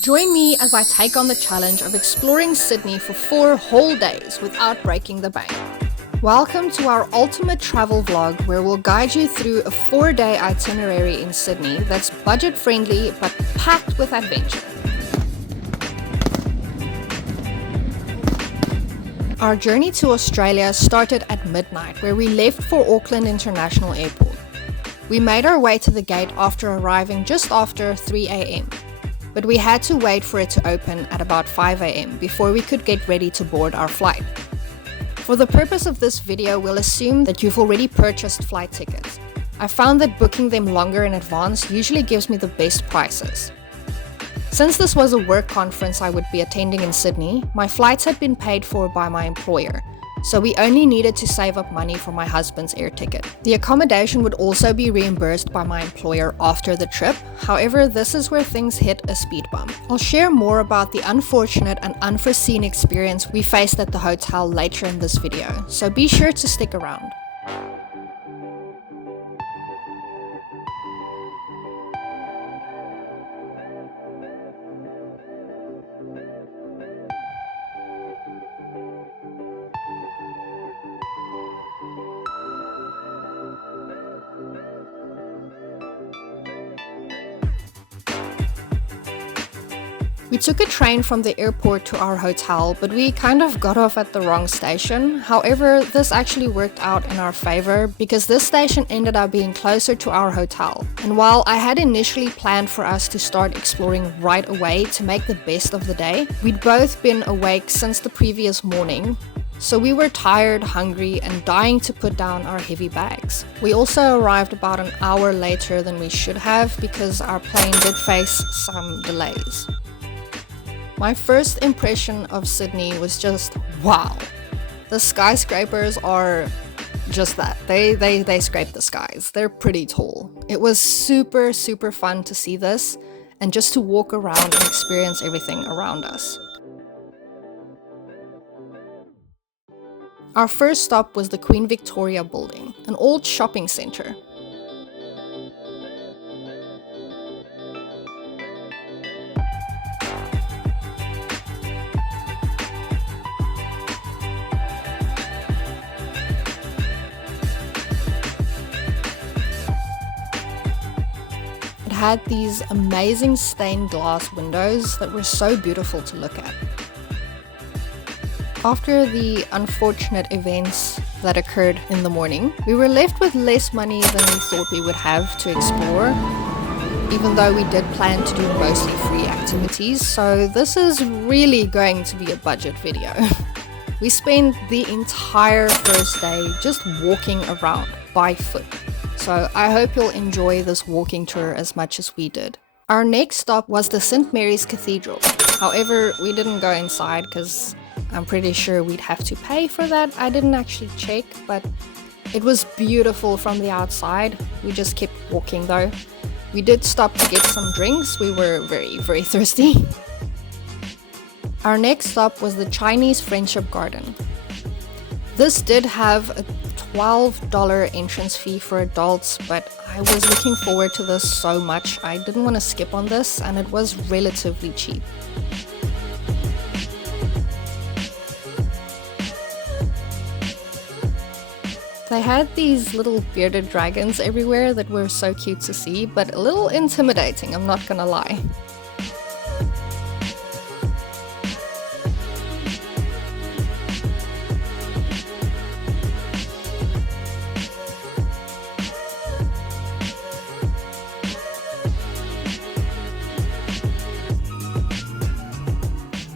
Join me as I take on the challenge of exploring Sydney for 4 whole days without breaking the bank. Welcome to our ultimate travel vlog where we'll guide you through a 4-day itinerary in Sydney that's budget-friendly but packed with adventure. Our journey to Australia started at midnight where we left for Auckland International Airport. We made our way to the gate after arriving just after 3 a.m. But we had to wait for it to open at about 5 a.m. before we could get ready to board our flight. For the purpose of this video, we'll assume that you've already purchased flight tickets. I found that booking them longer in advance usually gives me the best prices. Since this was a work conference I would be attending in Sydney, my flights had been paid for by my employer, so we only needed to save up money for my husband's air ticket. The accommodation would also be reimbursed by my employer after the trip. However, this is where things hit a speed bump. I'll share more about the unfortunate and unforeseen experience we faced at the hotel later in this video, so be sure to stick around. We took a train from the airport to our hotel, but we kind of got off at the wrong station. However, this actually worked out in our favor because this station ended up being closer to our hotel. And while I had initially planned for us to start exploring right away to make the best of the day, we'd both been awake since the previous morning. So we were tired, hungry, and dying to put down our heavy bags. We also arrived about an hour later than we should have because our plane did face some delays. My first impression of Sydney was just wow. The skyscrapers are just that. They scrape the skies. They're pretty tall. It was super fun to see this and just to walk around and experience everything around us. Our first stop was the Queen Victoria building, an old shopping centre. Had these amazing stained glass windows that were so beautiful to look at. After the unfortunate events that occurred in the morning, we were left with less money than we thought we would have to explore, even though we did plan to do mostly free activities, so this is really going to be a budget video. We spent the entire first day just walking around by foot. So I hope you'll enjoy this walking tour as much as we did. Our next stop was the St. Mary's Cathedral. However, we didn't go inside because I'm pretty sure we'd have to pay for that. I didn't actually check, but it was beautiful from the outside. We just kept walking though. We did stop to get some drinks. We were very thirsty. Our next stop was the Chinese Friendship Garden. This did have a $12 entrance fee for adults, but I was looking forward to this so much. I didn't want to skip on this, and it was relatively cheap. They had these little bearded dragons everywhere that were so cute to see, but a little intimidating, I'm not gonna lie.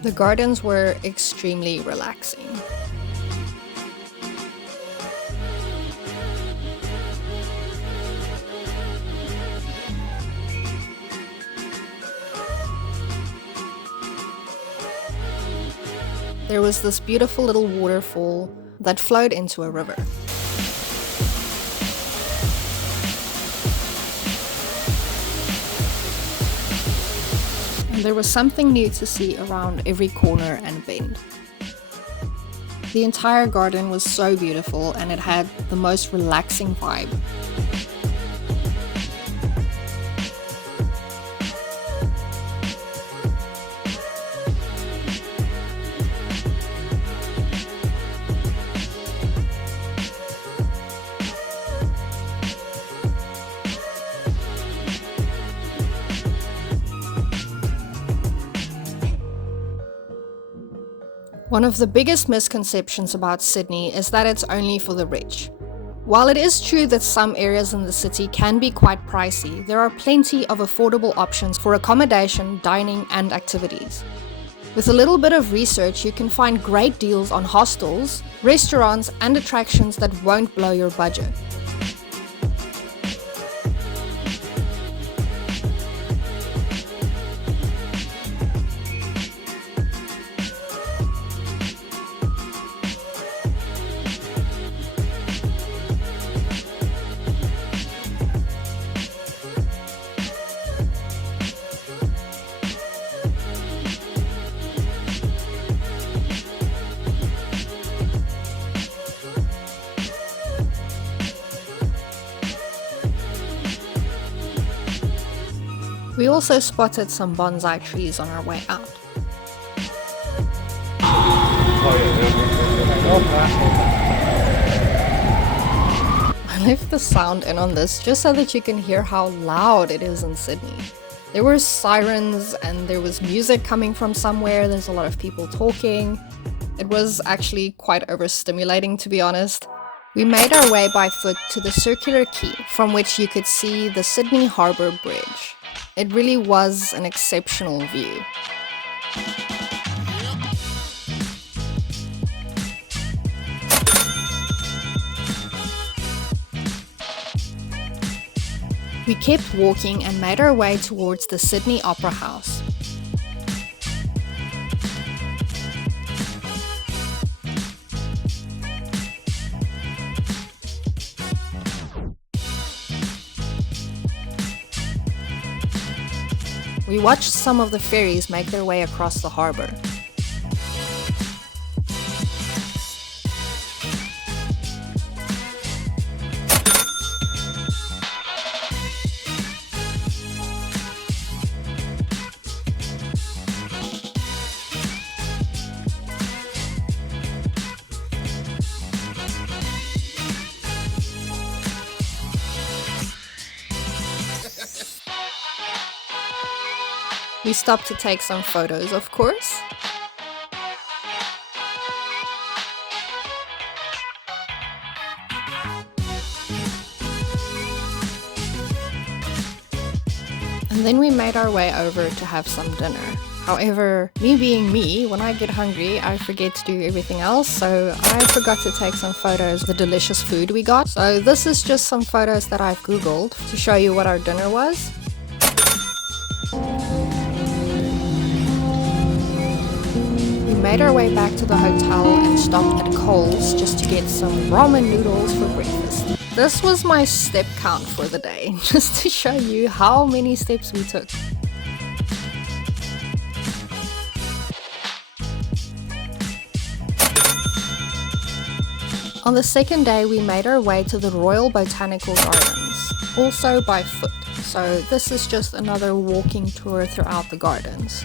The gardens were extremely relaxing. There was this beautiful little waterfall that flowed into a river. And there was something new to see around every corner and bend. The entire garden was so beautiful and it had the most relaxing vibe. One of the biggest misconceptions about Sydney is that it's only for the rich. While it is true that some areas in the city can be quite pricey, there are plenty of affordable options for accommodation, dining, and activities. With a little bit of research, you can find great deals on hostels, restaurants, and attractions that won't blow your budget. We also spotted some bonsai trees on our way out. I left the sound in on this just so that you can hear how loud it is in Sydney. There were sirens and there was music coming from somewhere. There's a lot of people talking. It was actually quite overstimulating, to be honest. We made our way by foot to the circular quay, from which you could see the Sydney Harbour Bridge. It really was an exceptional view. We kept walking and made our way towards the Sydney Opera House. We watched some of the ferries make their way across the harbour. We stopped to take some photos, of course. And then we made our way over to have some dinner. However, me being me, when I get hungry, I forget to do everything else, so I forgot to take some photos of the delicious food we got. So this is just some photos that I've googled to show you what our dinner was. We made our way back to the hotel and stopped at Coles just to get some ramen noodles for breakfast. This was my step count for the day, just to show you how many steps we took. On the second day, we made our way to the Royal Botanical Gardens, also by foot. So this is just another walking tour throughout the gardens.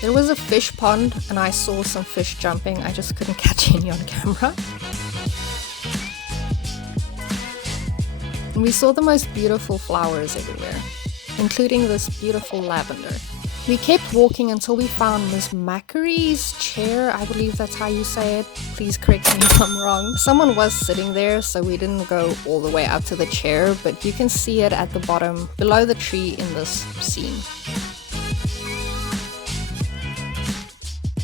There was a fish pond and I saw some fish jumping. I just couldn't catch any on camera. And we saw the most beautiful flowers everywhere, including this beautiful lavender. We kept walking until we found Miss Macquarie's chair. I believe that's how you say it. Please correct me if I'm wrong. Someone was sitting there, so we didn't go all the way up to the chair, but you can see it at the bottom below the tree in this scene.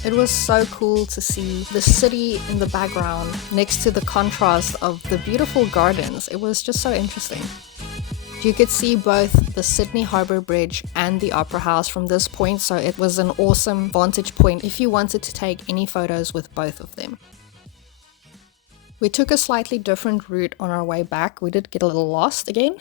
It was so cool to see the city in the background next to the contrast of the beautiful gardens. It was just so interesting. You could see both the Sydney Harbour Bridge and the Opera House from this point, so it was an awesome vantage point if you wanted to take any photos with both of them. We took a slightly different route on our way back. We did get a little lost again.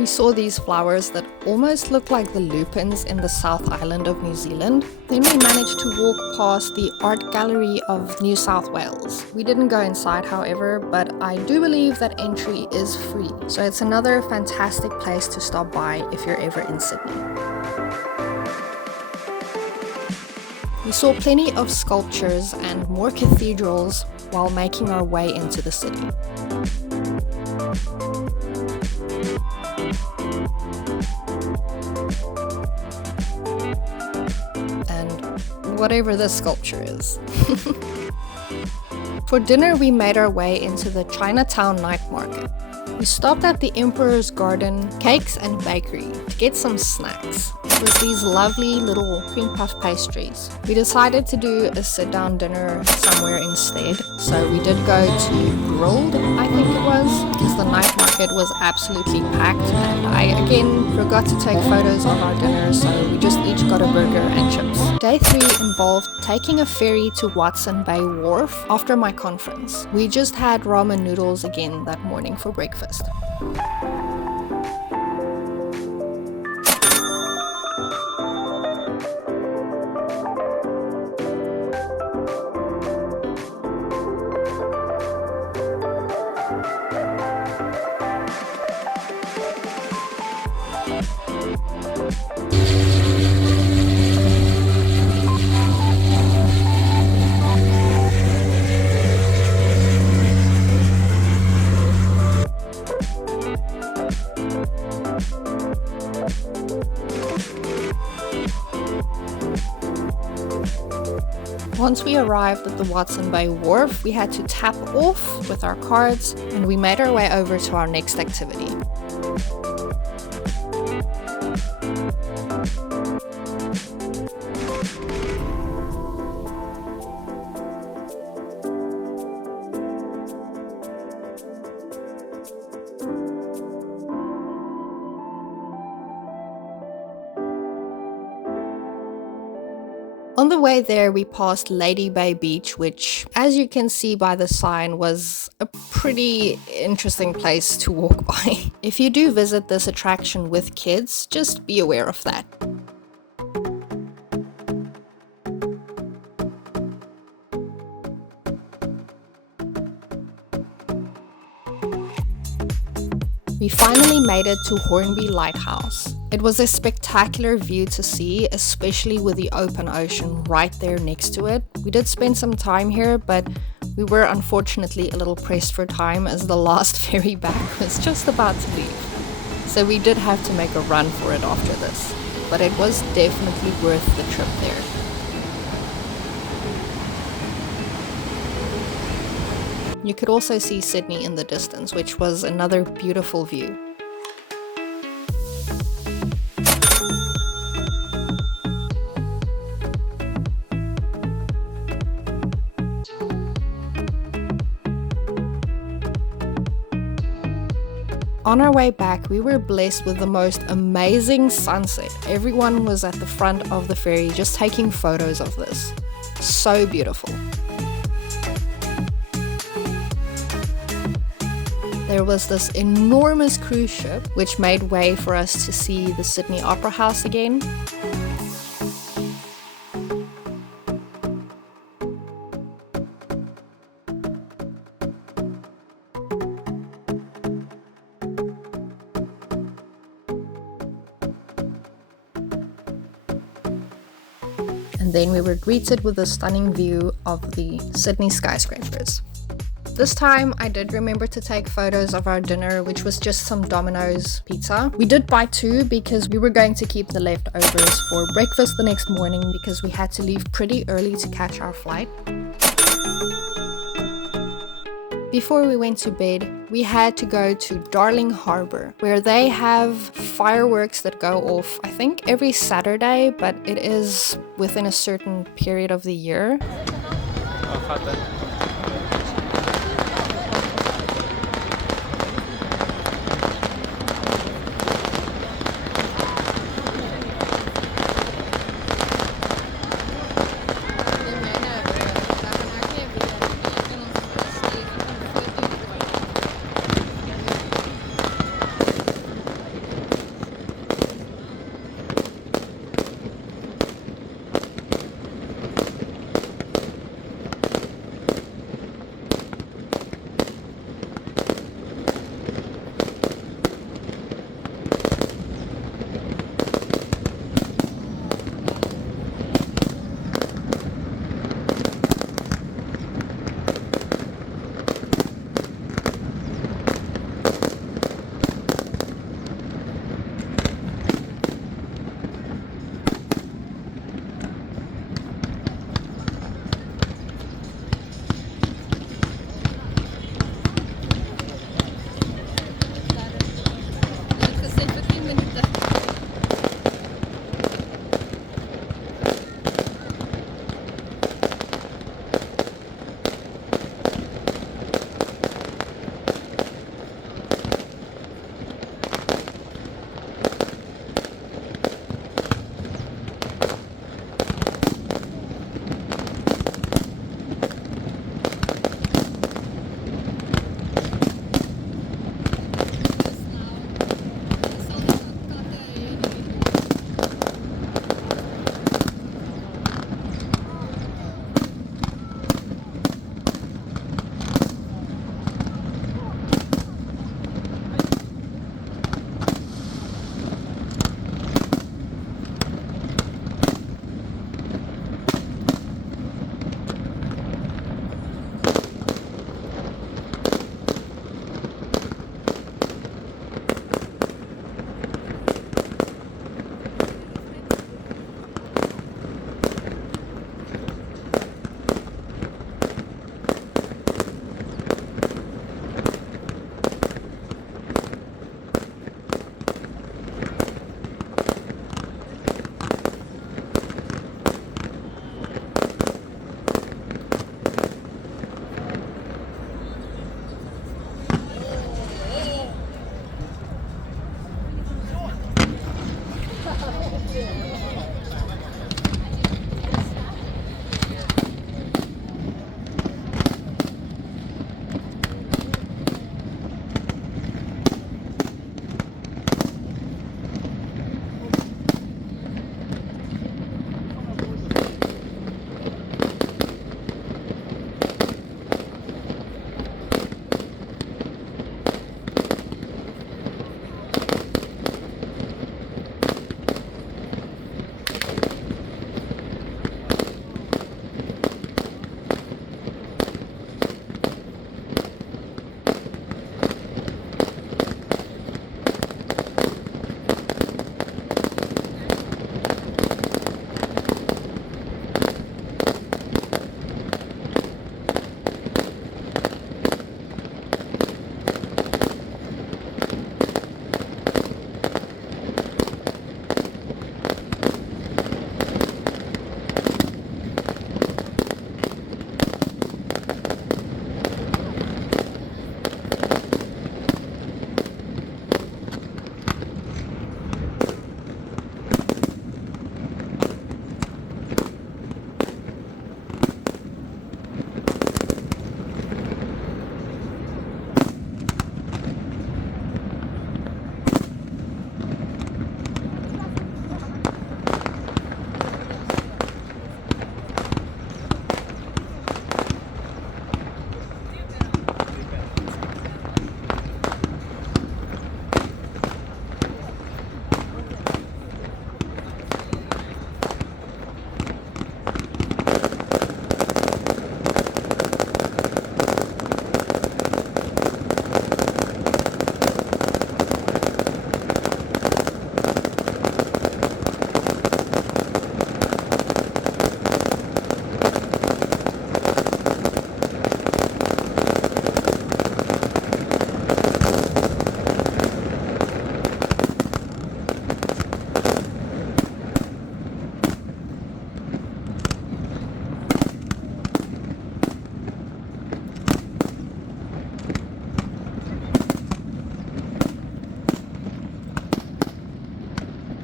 We saw these flowers that almost look like the lupins in the South Island of New Zealand. Then we managed to walk past the Art Gallery of New South Wales. We didn't go inside, however, but I do believe that entry is free. So it's another fantastic place to stop by if you're ever in Sydney. We saw plenty of sculptures and more cathedrals while making our way into the city. Whatever this sculpture is. For dinner, we made our way into the Chinatown night market. We stopped at the Emperor's Garden Cakes and Bakery to get some snacks. It was these lovely little cream puff pastries. We decided to do a sit-down dinner somewhere instead, so we did go to Grilled, I think it was, because the night market was absolutely packed, and I again forgot to take photos of our dinner, so we just each got a burger and chips. Day 3 involved taking a ferry to Watson Bay Wharf after my conference. We just had ramen noodles again that morning for breakfast. Once we arrived at the Watson Bay Wharf, we had to tap off with our cards and we made our way over to our next activity. On the way there, we passed Lady Bay Beach, which, as you can see by the sign, was a pretty interesting place to walk by. If you do visit this attraction with kids, just be aware of that. We finally made it to Hornby Lighthouse. It was a spectacular view to see, especially with the open ocean right there next to it. We did spend some time here, but we were unfortunately a little pressed for time as the last ferry back was just about to leave. So we did have to make a run for it after this, but it was definitely worth the trip there. You could also see Sydney in the distance, which was another beautiful view. On our way back, we were blessed with the most amazing sunset. Everyone was at the front of the ferry just taking photos of this. So beautiful. There was this enormous cruise ship which made way for us to see the Sydney Opera House again. And then we were greeted with a stunning view of the Sydney skyscrapers. This time I did remember to take photos of our dinner, which was just some Domino's pizza. We did buy 2 because we were going to keep the leftovers for breakfast the next morning because we had to leave pretty early to catch our flight. Before we went to bed, we had to go to Darling Harbour, where they have fireworks that go off, I think, every Saturday, but it is within a certain period of the year.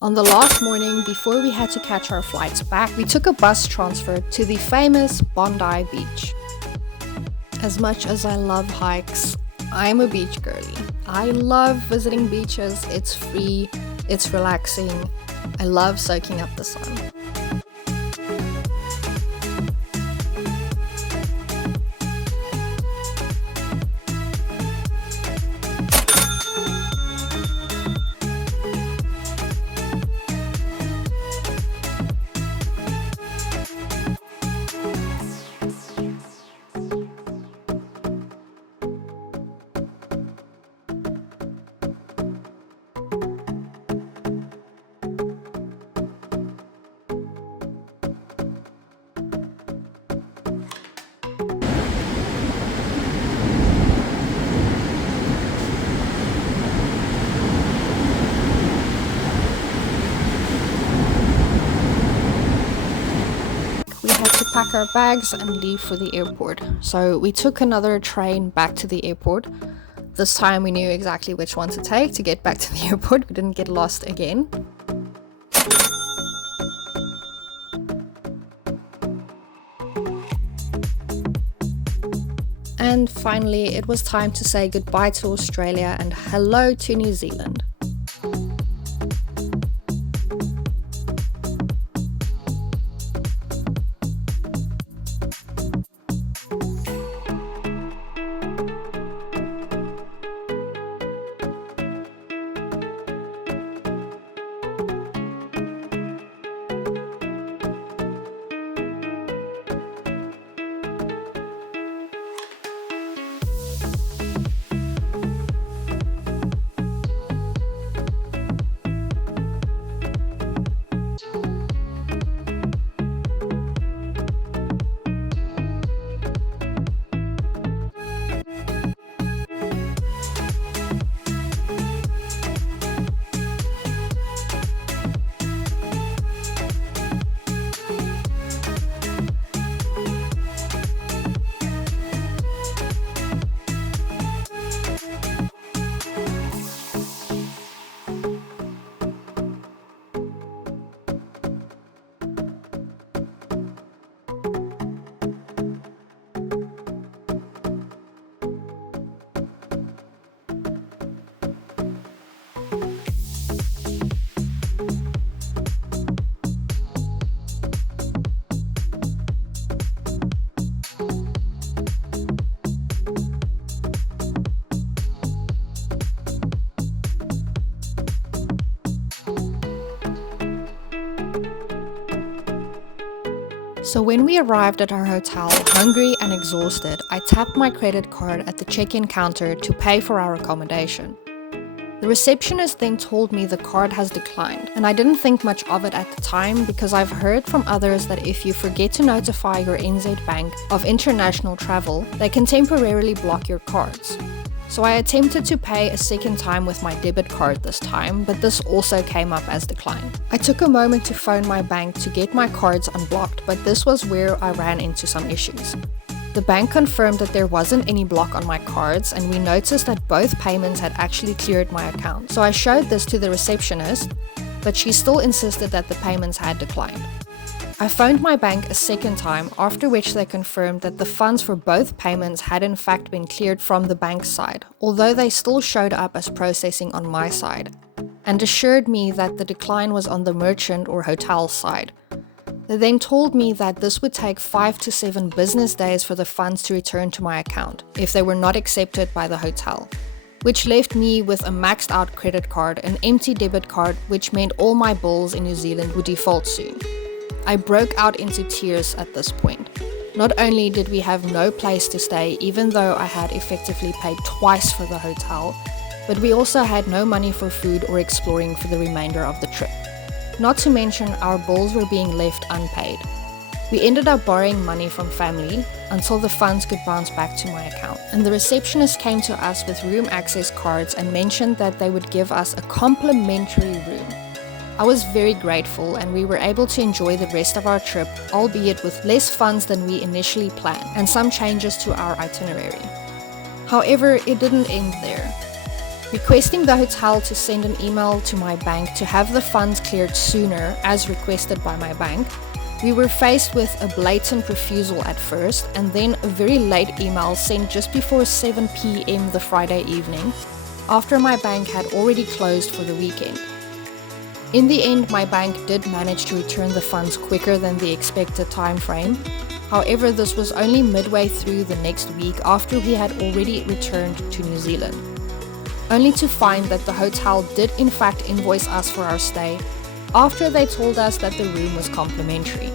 On the last morning, before we had to catch our flights back, we took a bus transfer to the famous Bondi Beach. As much as I love hikes, I'm a beach girly. I love visiting beaches. It's free, it's relaxing. I love soaking up the sun. Pack our bags and leave for the airport. So we took another train back to the airport. This time we knew exactly which one to take to get back to the airport. We didn't get lost again. And finally, it was time to say goodbye to Australia and hello to New Zealand. So when we arrived at our hotel, hungry and exhausted, I tapped my credit card at the check-in counter to pay for our accommodation. The receptionist then told me the card has declined, and I didn't think much of it at the time because I've heard from others that if you forget to notify your NZ Bank of international travel, they can temporarily block your cards. So I attempted to pay a second time with my debit card this time, but this also came up as declined. I took a moment to phone my bank to get my cards unblocked, but this was where I ran into some issues. The bank confirmed that there wasn't any block on my cards, and we noticed that both payments had actually cleared my account. So I showed this to the receptionist, but she still insisted that the payments had declined. I phoned my bank a second time, after which they confirmed that the funds for both payments had in fact been cleared from the bank's side, although they still showed up as processing on my side, and assured me that the decline was on the merchant or hotel side. They then told me that this would take 5 to 7 business days for the funds to return to my account if they were not accepted by the hotel, which left me with a maxed out credit card, an empty debit card, which meant all my bills in New Zealand would default soon. I broke out into tears at this point. Not only did we have no place to stay, even though I had effectively paid twice for the hotel, but we also had no money for food or exploring for the remainder of the trip. Not to mention our bills were being left unpaid. We ended up borrowing money from family until the funds could bounce back to my account. And the receptionist came to us with room access cards and mentioned that they would give us a complimentary room. I was very grateful, and we were able to enjoy the rest of our trip, albeit with less funds than we initially planned and some changes to our itinerary. However, it didn't end there. Requesting the hotel to send an email to my bank to have the funds cleared sooner, as requested by my bank, we were faced with a blatant refusal at first, and then a very late email sent just before 7 p.m. the Friday evening, after my bank had already closed for the weekend. In the end, my bank did manage to return the funds quicker than the expected time frame. However, this was only midway through the next week after we had already returned to New Zealand, only to find that the hotel did in fact invoice us for our stay after they told us that the room was complimentary.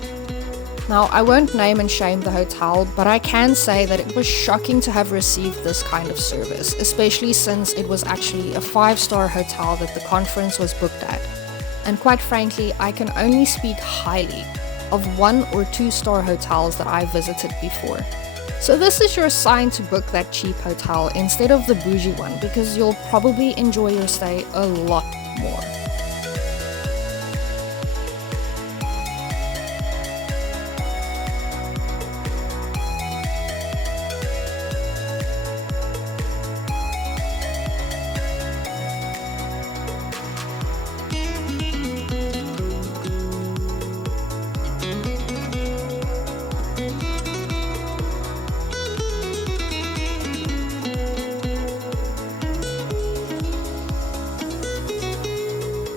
Now, I won't name and shame the hotel, but I can say that it was shocking to have received this kind of service, especially since it was actually a 5-star hotel that the conference was booked at. And quite frankly, I can only speak highly of 1 or 2-star hotels that I visited before. So this is your sign to book that cheap hotel instead of the bougie one, because you'll probably enjoy your stay a lot more.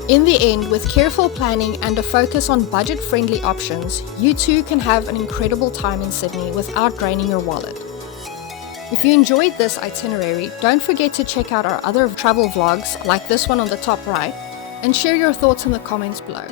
In the end, with careful planning and a focus on budget-friendly options, you too can have an incredible time in Sydney without draining your wallet. If you enjoyed this itinerary, don't forget to check out our other travel vlogs like this one on the top right, and share your thoughts in the comments below.